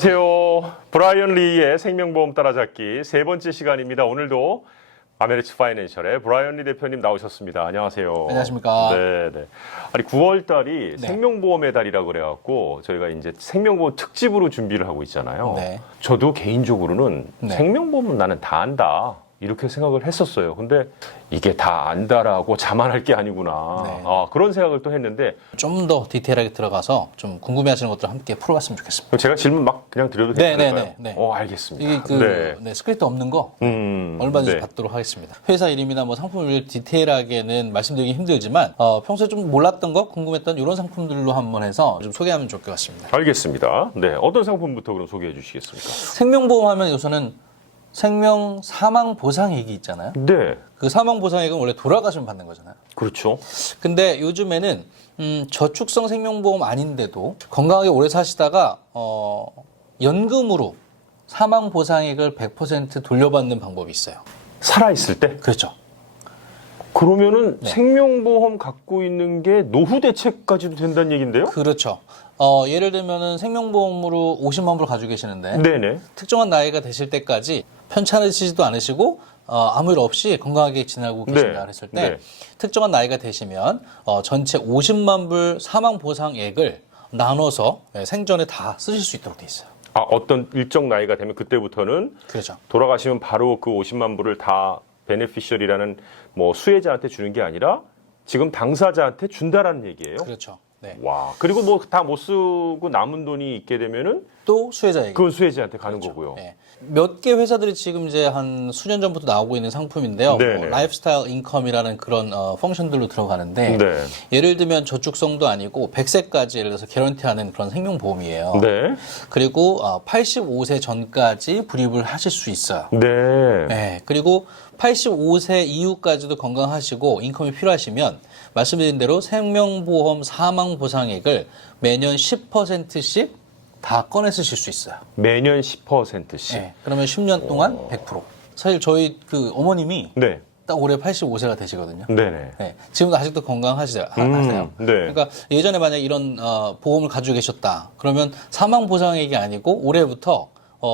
안녕하세요. 브라이언 리의 생명보험 따라잡기 세 번째 시간입니다. 오늘도 아메리츠 파이낸셜의 브라이언 리 대표님 나오셨습니다. 안녕하세요. 안녕하십니까. 네. 아니 9월 달이 네. 생명보험의 달이라고 그래갖고 저희가 이제 생명보험 특집으로 준비를 하고 있잖아요. 네. 저도 개인적으로는 네. 생명보험은 나는 다 안다. 이렇게 생각을 했었어요. 근데 이게 다 안다라고 자만할 게 아니구나. 네. 그런 생각을 또 했는데 좀 더 디테일하게 들어가서 좀 궁금해하시는 것들을 함께 풀어봤으면 좋겠습니다. 제가 질문 막 그냥 드려도 네, 될까요? 네. 알겠습니다. 이게 스크립트 없는 거 얼마든지 네. 받도록 하겠습니다. 회사 이름이나 뭐 상품을 디테일하게는 말씀드리기 힘들지만 평소에 좀 몰랐던 거, 궁금했던 이런 상품들로 한번 해서 좀 소개하면 좋을 것 같습니다. 알겠습니다. 네, 어떤 상품부터 그럼 소개해 주시겠습니까? 생명보험하면 우선은 생명 사망 보상액이 있잖아요. 네, 그 사망 보상액은 원래 돌아가시면 받는 거잖아요. 그렇죠. 근데 요즘에는 저축성 생명보험 아닌데도 건강하게 오래 사시다가 연금으로 사망 보상액을 100% 돌려받는 방법이 있어요. 살아 있을 때? 그렇죠. 그러면은 네. 생명보험 갖고 있는 게 노후 대책까지도 된다는 얘긴데요? 그렇죠. 예를 들면은 생명보험으로 50만 불 가지고 계시는데 네네. 특정한 나이가 되실 때까지 편찮으시지도 않으시고 아무 일 없이 건강하게 지내고 계신다 그랬을 때 네. 특정한 나이가 되시면 전체 50만 불 사망 보상액을 나눠서 생전에 다 쓰실 수 있도록 돼 있어요. 어떤 일정 나이가 되면 그때부터는 그렇죠. 돌아가시면 바로 그 50만 불을 다 베네피셜이라는 뭐 수혜자한테 주는 게 아니라 지금 당사자한테 준다라는 얘기예요. 그렇죠. 네. 와, 그리고 뭐 다 못 쓰고 남은 돈이 있게 되면은 또 수혜자에게. 그건 수혜자한테 가는 그렇죠. 거고요. 네. 몇 개 회사들이 지금 이제 한 수년 전부터 나오고 있는 상품인데요. 네네. 라이프스타일 인컴이라는 그런 펑션들로 들어가는데 네. 예를 들면 저축성도 아니고 100세까지 예를 들어서 개런티하는 그런 생명보험이에요. 네. 그리고 85세 전까지 불입을 하실 수 있어요. 네. 네. 그리고 85세 이후까지도 건강하시고 인컴이 필요하시면 말씀드린 대로 생명보험 사망 보상액을 매년 10%씩 다 꺼내 쓰실 수 있어요. 매년 10%씩. 네. 그러면 10년 동안 100%. 사실 저희 그 어머님이 네. 딱 올해 85세가 되시거든요. 네네. 네. 지금도 아직도 건강하세요. 네. 그러니까 예전에 만약 이런 보험을 가지고 계셨다. 그러면 사망 보상액이 아니고 올해부터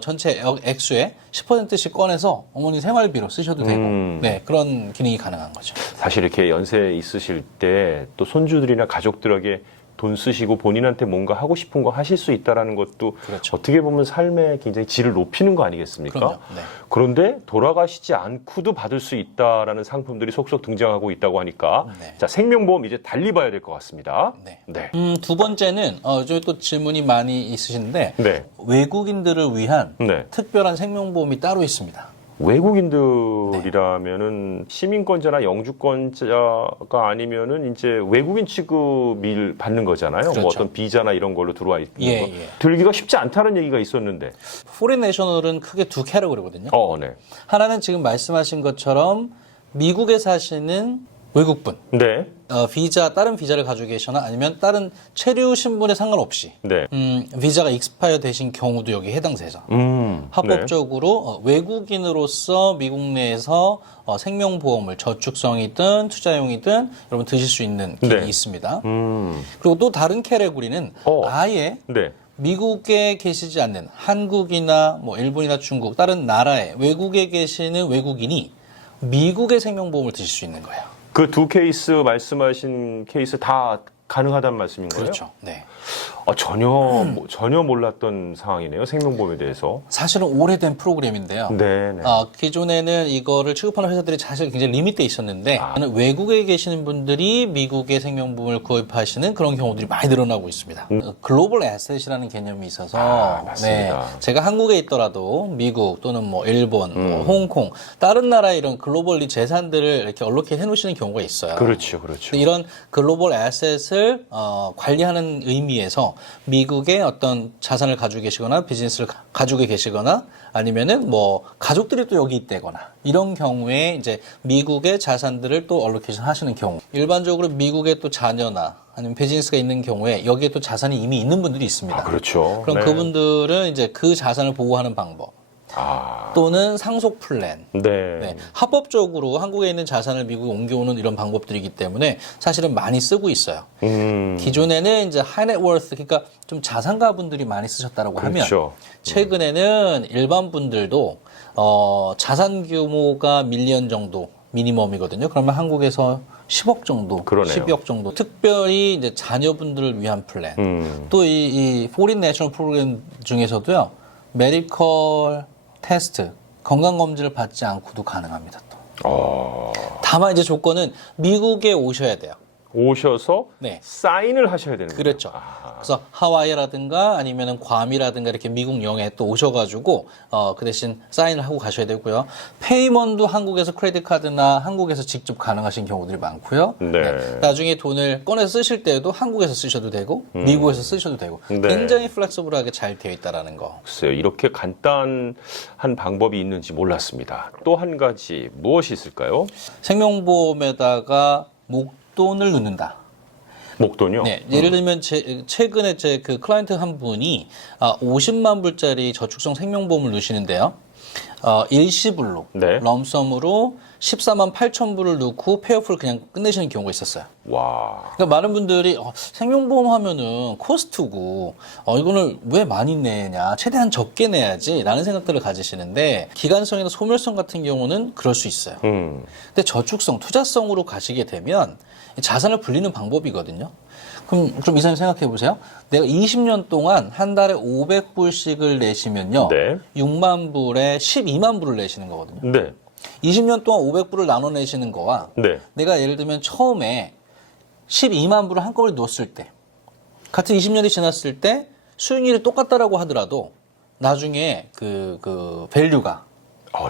전체 액수의 10%씩 꺼내서 어머니 생활비로 쓰셔도 되고 네, 그런 기능이 가능한 거죠. 사실 이렇게 연세 있으실 때 또 손주들이나 가족들에게 돈 쓰시고 본인한테 뭔가 하고 싶은 거 하실 수 있다라는 것도 그렇죠. 어떻게 보면 삶의 굉장히 질을 높이는 거 아니겠습니까? 그럼요. 네. 그런데 돌아가시지 않고도 받을 수 있다라는 상품들이 속속 등장하고 있다고 하니까 네. 자, 생명보험 이제 달리 봐야 될 것 같습니다. 네. 네. 두 번째는 저희 또 질문이 많이 있으신데 네. 외국인들을 위한 네. 특별한 생명보험이 따로 있습니다. 외국인들이라면은 시민권자나 영주권자가 아니면은 이제 외국인 취급을 받는 거잖아요. 그렇죠. 뭐 어떤 비자나 이런 걸로 들어와 있는 예, 거. 예. 들기가 쉽지 않다는 얘기가 있었는데. 포린 내셔널은 크게 두 캐러고리거든요. 네. 하나는 지금 말씀하신 것처럼 미국에 사시는 외국분, 네. 다른 비자를 가지고 계시거나 아니면 다른 체류 신분에 상관없이 네. 비자가 익스파이어 되신 경우도 여기 해당되죠. 네. 합법적으로 외국인으로서 미국 내에서 생명보험을 저축성이든 투자용이든 여러분 드실 수 있는 기능이 네. 있습니다. 네. 그리고 또 다른 캐러고리는 아예 네. 미국에 계시지 않는 한국이나 뭐 일본이나 중국 다른 나라에 외국에 계시는 외국인이 미국의 생명보험을 드실 수 있는 거예요. 그 두 케이스 말씀하신 케이스 다 가능하다는 말씀인 거예요? 그렇죠. 네. 전혀 몰랐던 상황이네요. 생명보험에 대해서. 사실은 오래된 프로그램인데요. 네. 기존에는 이거를 취급하는 회사들이 사실 굉장히 리밋돼 있었는데 외국에 계시는 분들이 미국의 생명보험을 구입하시는 그런 경우들이 많이 늘어나고 있습니다. 글로벌 애셋이라는 개념이 있어서 맞습니다. 제가 한국에 있더라도 미국 또는 뭐 일본, 뭐 홍콩 다른 나라의 이런 글로벌리 재산들을 이렇게 얼로케이트 해놓으시는 경우가 있어요. 그렇죠. 이런 글로벌 애셋을 관리하는 의미에서 미국의 어떤 자산을 가지고 계시거나 비즈니스를 가지고 계시거나 아니면은 뭐 가족들이 또 여기 있다거나 이런 경우에 이제 미국의 자산들을 또 얼로케이션 하시는 경우 일반적으로 미국의 또 자녀나 아니면 비즈니스가 있는 경우에 여기에 또 자산이 이미 있는 분들이 있습니다. 그렇죠. 그럼 네. 그분들은 이제 그 자산을 보호하는 방법 또는 상속 플랜. 네. 네, 합법적으로 한국에 있는 자산을 미국에 옮겨오는 이런 방법들이기 때문에 사실은 많이 쓰고 있어요. 기존에는 이제 하이넷워스, 그러니까 좀 자산가분들이 많이 쓰셨다라고 그렇죠. 하면 최근에는 일반 분들도 자산 규모가 밀리언 정도 미니멈이거든요. 그러면 한국에서 10억 정도, 그러네요. 12억 정도. 특별히 이제 자녀분들을 위한 플랜. 또 이 포린 내셔널 프로그램 중에서도요. 메디컬 테스트, 건강검진을 받지 않고도 가능합니다. 또. 다만 이제 조건은 미국에 오셔야 돼요. 오셔서 네. 사인을 하셔야 되는 거죠. 그렇죠. 그래서 하와이라든가 아니면은 괌이라든가 이렇게 미국 영해에 또 오셔가지고 그 대신 사인을 하고 가셔야 되고요. 페이먼도 한국에서 크레딧 카드나 한국에서 직접 가능하신 경우들이 많고요. 네. 나중에 돈을 꺼내서 쓰실 때에도 한국에서 쓰셔도 되고 미국에서 쓰셔도 되고 네. 굉장히 플렉서블하게 잘 되어 있다라는 거. 글쎄요, 이렇게 간단한 방법이 있는지 몰랐습니다. 또 한 가지 무엇이 있을까요? 생명보험에다가 목돈을 넣는다. 목돈이요? 네, 예를 들면 최근에 제 그 클라이언트 한 분이 50만 불짜리 저축성 생명보험을 넣으시는데요. 일시불로 네. 럼섬으로 14만 8천 불을 넣고 페이오프를 그냥 끝내시는 경우가 있었어요. 와. 그러니까 많은 분들이 생명보험 하면은 코스트고 이거는 왜 많이 내냐, 최대한 적게 내야지 라는 생각들을 가지시는데 기간성이나 소멸성 같은 경우는 그럴 수 있어요. 근데 저축성, 투자성으로 가시게 되면 자산을 불리는 방법이거든요. 그럼 이사님 생각해 보세요. 내가 20년 동안 한 달에 500불씩을 내시면요. 네. 6만 불에 12만 불을 내시는 거거든요. 네. 20년 동안 500불을 나눠 내시는 거와 네. 내가 예를 들면 처음에 12만 불을 한꺼번에 넣었을 때 같은 20년이 지났을 때 수익률이 똑같다라고 하더라도 나중에 그 밸류가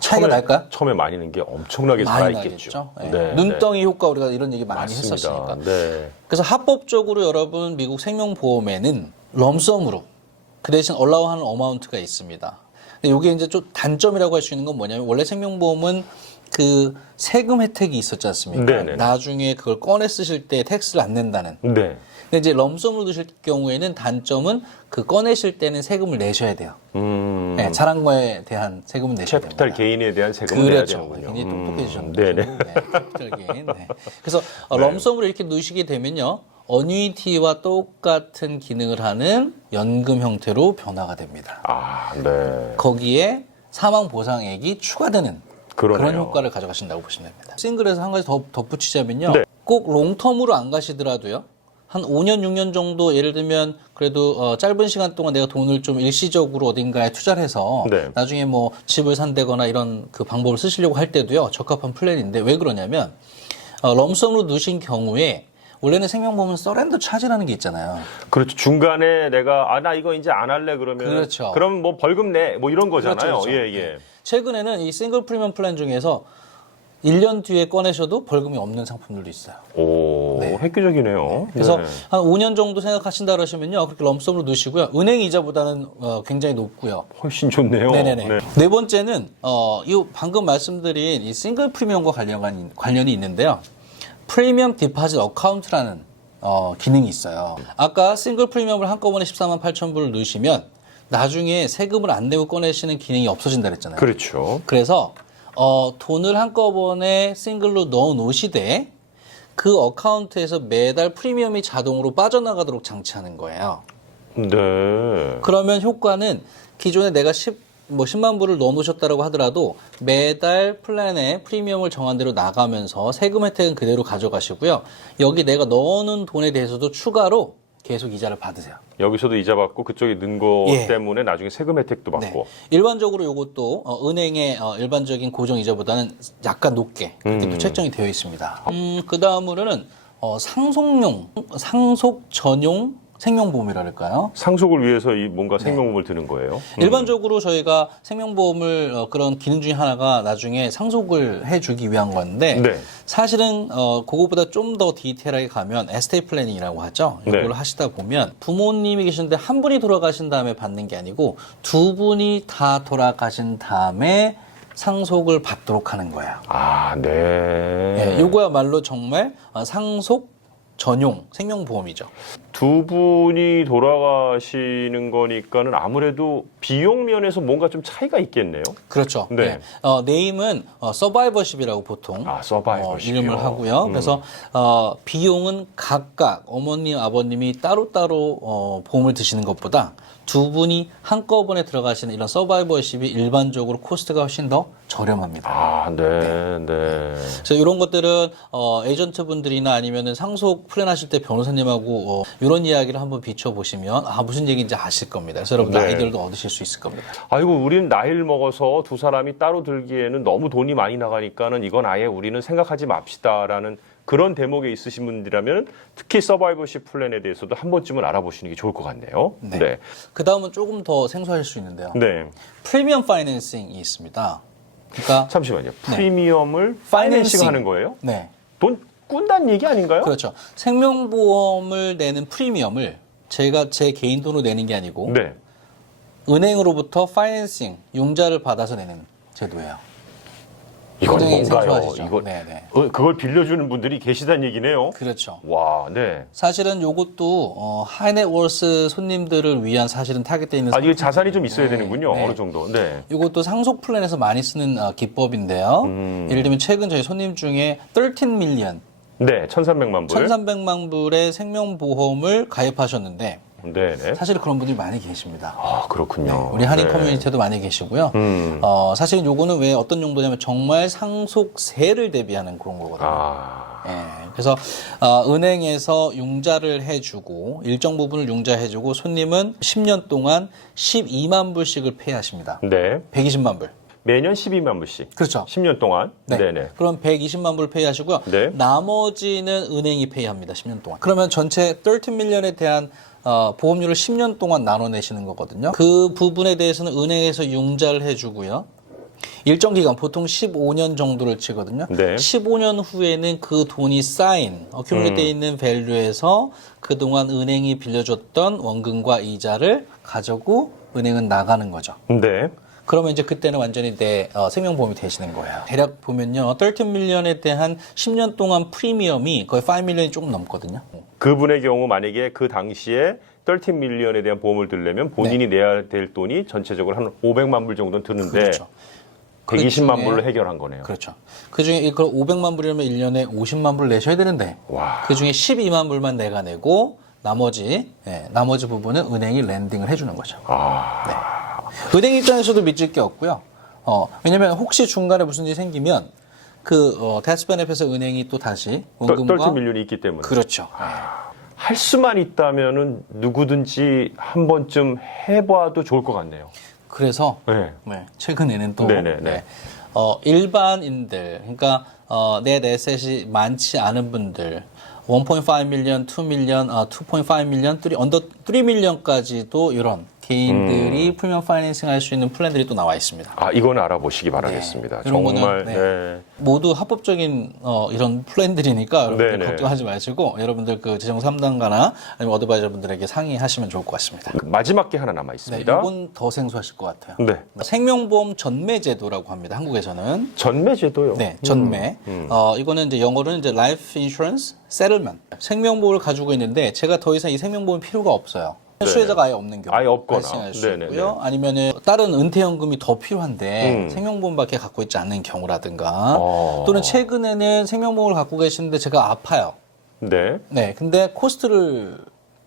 차이가 날까요? 처음에 많이 는 게 엄청나게 많이 살아있겠죠. 나겠죠. 네. 눈덩이 효과 우리가 이런 얘기 많이 맞습니다. 했었으니까. 네. 그래서 합법적으로 여러분 미국 생명보험에는 럼섬으로 그 대신 얼라우하는 어마운트가 있습니다. 이게 이제 좀 단점이라고 할 수 있는 건 뭐냐면 원래 생명보험은 그 세금 혜택이 있었지 않습니까? 네네네. 나중에 그걸 꺼내 쓰실 때 텍스를 안 낸다는. 네. 근데 이제 럼섬으로 드실 경우에는 단점은 그 꺼내실 때는 세금을 내셔야 돼요. 네, 자산거에 대한 세금을 내셔야 됩니다. 캐피탈 개인에 대한 세금을 내야 그렇죠. 되는군요. 굉장히 똑똑해지셨네요. 네네. 캐피탈 게인. 네. 그래서 럼섬으로 이렇게 넣으시게 되면요. 어뉴이티와 똑같은 기능을 하는 연금 형태로 변화가 됩니다. 네. 거기에 사망 보상액이 추가되는 그러네요. 그런 효과를 가져가신다고 보시면 됩니다. 싱글에서 한 가지 더 덧붙이자면요. 네. 꼭 롱텀으로 안 가시더라도요. 한 5년, 6년 정도 예를 들면 그래도 짧은 시간 동안 내가 돈을 좀 일시적으로 어딘가에 투자를 해서 네. 나중에 뭐 집을 산다거나 이런 그 방법을 쓰시려고 할 때도요. 적합한 플랜인데 왜 그러냐면 럼섬으로 넣으신 경우에 원래는 생명보험은 서렌더 차지라는 게 있잖아요. 그렇죠. 중간에 내가 나 이거 이제 안 할래 그러면 그렇죠. 그럼 뭐 벌금 내 뭐 이런 거잖아요. 그렇죠. 예. 최근에는 이 싱글 프리미엄 플랜 중에서 1년 뒤에 꺼내셔도 벌금이 없는 상품들도 있어요. 오, 네. 획기적이네요. 그래서 네. 한 5년 정도 생각하신다 그러시면요. 그렇게 럼섬으로 넣으시고요. 은행 이자보다는 굉장히 높고요. 훨씬 좋네요. 네네네. 네. 네 번째는 이 방금 말씀드린 이 싱글 프리미엄과 관련이 있는데요. 프리미엄 디파짓 어카운트라는 기능이 있어요. 아까 싱글 프리미엄을 한꺼번에 14만 8천 불을 넣으시면 나중에 세금을 안 내고 꺼내시는 기능이 없어진다 그랬잖아요. 그렇죠. 그래서 돈을 한꺼번에 싱글로 넣어 놓으시되 그 어카운트에서 매달 프리미엄이 자동으로 빠져나가도록 장치하는 거예요. 네. 그러면 효과는 기존에 내가 10만 불을 넣어 놓으셨다고 하더라도 매달 플랜에 프리미엄을 정한 대로 나가면서 세금 혜택은 그대로 가져가시고요. 여기 내가 넣어놓은 돈에 대해서도 추가로 계속 이자를 받으세요. 여기서도 이자 받고 그쪽에 넣은 거 예. 때문에 나중에 세금 혜택도 받고. 네. 일반적으로 이것도 은행의 일반적인 고정 이자보다는 약간 높게 그렇게 또 책정이 되어 있습니다. 그 다음으로는 상속 전용 생명보험이랄까요? 상속을 위해서 이 뭔가 생명보험을 드는 거예요. 일반적으로 저희가 생명보험을 그런 기능 중에 하나가 나중에 상속을 해주기 위한 건데 네. 사실은 그거보다 좀 더 디테일하게 가면 에스테이트 플래닝이라고 하죠. 이걸 네. 하시다 보면 부모님이 계시는데 한 분이 돌아가신 다음에 받는 게 아니고 두 분이 다 돌아가신 다음에 상속을 받도록 하는 거예요. 네. 네, 요거야말로 정말 상속 전용 생명보험이죠. 두 분이 돌아가시는 거니까는 아무래도 비용 면에서 뭔가 좀 차이가 있겠네요. 그렇죠. 네. 네임은 서바이버십이라고 보통 서바이버십이요. 이름을 하고요. 그래서 비용은 각각 어머님, 아버님이 따로따로 보험을 드시는 것보다 두 분이 한꺼번에 들어가시는 이런 서바이버십이 일반적으로 코스트가 훨씬 더 저렴합니다. 네. 그래서 이런 것들은 에이전트 분들이나 아니면은 상속 플랜 하실 때 변호사님하고 이런 이야기를 한번 비춰보시면 무슨 얘기인지 아실 겁니다. 그래서 여러분들 네. 아이디어도 얻으실 수 있을 겁니다. 아이고, 우리는 나이를 먹어서 두 사람이 따로 들기에는 너무 돈이 많이 나가니까는 이건 아예 우리는 생각하지 맙시다라는 그런 대목에 있으신 분들이라면 특히 서바이벌십 플랜에 대해서도 한 번쯤은 알아보시는 게 좋을 것 같네요. 네. 그 다음은 조금 더 생소하실 수 있는데요. 네. 프리미엄 파이낸싱이 있습니다. 그러니까 잠시만요. 프리미엄을 파이낸싱 하는 거예요? 네. 돈 꾼다는 얘기 아닌가요? 그렇죠. 생명보험을 내는 프리미엄을 제가 제 개인 돈으로 내는 게 아니고 네. 은행으로부터 파이낸싱, 융자를 받아서 내는 제도예요. 이건 굉장히 뭔가요? 생소하시죠? 이거 네네. 그걸 빌려주는 분들이 계시다는 얘기네요. 그렇죠. 와, 네. 사실은 요것도 하이넷워스 손님들을 위한 사실은 타겟되어 있는 이게 자산이 좀 있어야 되는군요. 네. 어느 정도. 네. 이것도 상속 플랜에서 많이 쓰는 기법인데요. 예를 들면 최근 저희 손님 중에 13 밀리언, 네, 1,300만 불. 1,300만 불의 생명보험을 가입하셨는데 네, 네. 사실 그런 분들이 많이 계십니다. 그렇군요. 우리 한인 네. 커뮤니티에도 많이 계시고요. 사실은 요거는 왜 어떤 용도냐면 정말 상속세를 대비하는 그런 거거든요. 그래서 은행에서 융자를 해주고 일정 부분을 융자해주고 손님은 10년 동안 12만 불씩을 페이하십니다. 네. 120만 불. 매년 12만 불씩. 그렇죠. 10년 동안. 네. 네네. 그럼 120만 불 페이하시고요. 네. 나머지는 은행이 페이합니다. 10년 동안. 그러면 전체 13밀리언에 대한 보험료를 10년 동안 나눠내시는 거거든요. 그 부분에 대해서는 은행에서 융자를 해주고요. 일정 기간, 보통 15년 정도를 치거든요. 네. 15년 후에는 그 돈이 쌓인, 어큐뮬레이트 되어 있는 밸류에서 그동안 은행이 빌려줬던 원금과 이자를 가지고 은행은 나가는 거죠. 네. 그러면 이제 그때는 완전히 내 생명보험이 되시는 거예요. 대략 보면요. 13밀리언에 대한 10년 동안 프리미엄이 거의 5밀리언이 조금 넘거든요. 그분의 경우 만약에 그 당시에 13밀리언에 대한 보험을 들려면 본인이 내야 될 돈이 전체적으로 한 500만 불 정도는 드는데 그렇죠. 120만 그중에- 불로 해결한 거네요. 그렇죠. 그 중에 이걸 500만 불이면 1년에 50만 불 내셔야 되는데 와. 그 중에 12만 불만 내가 내고 나머지 부분은 은행이 랜딩을 해주는 거죠. 은행 입장에서도 믿을 게 없고요. 왜냐면 혹시 중간에 무슨 일이 생기면 데스 베네핏에서 은행이 또 다시 원금과 13밀리언이 있기 때문에. 그렇죠. 할 수만 있다면은 누구든지 한 번쯤 해봐도 좋을 것 같네요. 그래서 네. 최근에는 또 네네네. 일반인들, 그러니까 내 에셋이 많지 않은 분들, 1.5 밀리언, 2 밀리언, 2.5 밀리언, 언더 3 밀리언까지도 이런 개인들이 프리미엄 파이낸싱 할 수 있는 플랜들이 또 나와 있습니다. 이건 알아보시기 바라겠습니다. 이런 정말. 거는, 모두 합법적인 이런 플랜들이니까 여러분들 네네. 걱정하지 마시고 여러분들 그 재정 상담가나 아니면 어드바이저 분들에게 상의하시면 좋을 것 같습니다. 마지막 게 하나 남아 네, 있습니다. 이건 더 생소하실 것 같아요. 네. 생명보험 전매제도라고 합니다. 한국에서는. 전매제도요. 네, 전매. 이거는 이제 영어로는 이제 Life Insurance Settlement. 생명보험을 가지고 있는데 제가 더 이상 이 생명보험 필요가 없어요. 네네. 수혜자가 아예 없는 경우 아예 없거나. 발생할 수 네네네. 있고요. 아니면은 다른 은퇴연금이 더 필요한데 생명보험밖에 갖고 있지 않는 경우라든가 또는 최근에는 생명보험을 갖고 계시는데 제가 아파요. 네. 네, 근데 코스트를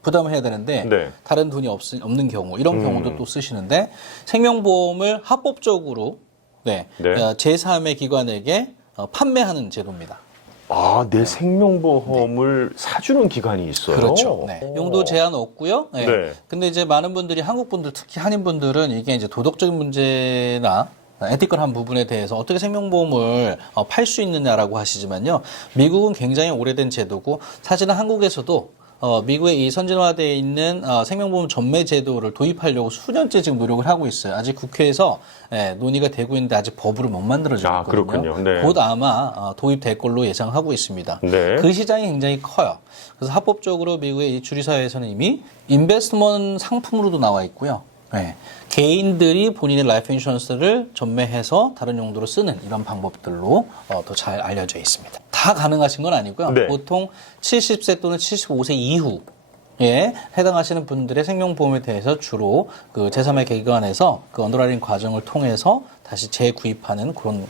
부담을 해야 되는데 네. 다른 돈이 없는 경우 이런 경우도 또 쓰시는데 생명보험을 합법적으로 네. 제3의 기관에게 판매하는 제도입니다. 내 생명보험을 사주는 기관이 있어요. 그렇죠. 네. 용도 제한 없고요. 네. 네. 근데 이제 많은 분들이 한국 분들 특히 한인 분들은 이게 이제 도덕적인 문제나 에티컬한 부분에 대해서 어떻게 생명보험을 팔 수 있느냐라고 하시지만요. 미국은 굉장히 오래된 제도고 사실은 한국에서도 미국의 이 선진화되어 있는 생명보험 전매 제도를 도입하려고 수년째 지금 노력을 하고 있어요. 아직 국회에서 논의가 되고 있는데 아직 법으로 못 만들어졌거든요. 그렇군요. 네. 곧 아마 도입될 걸로 예상하고 있습니다. 네. 그 시장이 굉장히 커요. 그래서 합법적으로 미국의 이 주류사회에서는 이미 인베스트먼트 상품으로도 나와 있고요. 네. 개인들이 본인의 라이프 인슈런스를 전매해서 다른 용도로 쓰는 이런 방법들로 더 잘 알려져 있습니다. 다 가능하신 건 아니고요. 네. 보통 70세 또는 75세 이후에 해당하시는 분들의 생명보험에 대해서 주로 그 제3의 기관에서 그 언더라이팅 과정을 통해서 다시 재구입하는 그런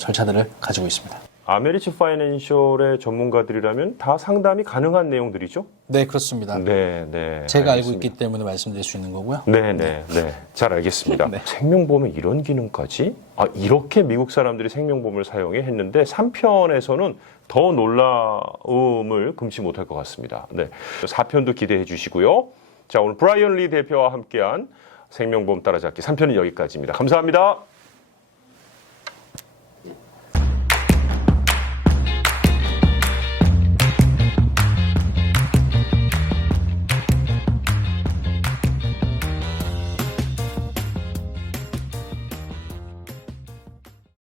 절차들을 가지고 있습니다. 아메리츠 파이낸셜의 전문가들이라면 다 상담이 가능한 내용들이죠? 네, 그렇습니다. 네, 네. 제가 알고 알겠습니다. 있기 때문에 말씀드릴 수 있는 거고요. 네, 네, 네. 잘 알겠습니다. 네. 생명보험에 이런 기능까지? 이렇게 미국 사람들이 생명보험을 사용해 했는데 3편에서는 더 놀라움을 금치 못할 것 같습니다. 네. 4편도 기대해 주시고요. 자, 오늘 브라이언 리 대표와 함께한 생명보험 따라잡기 3편은 여기까지입니다. 감사합니다.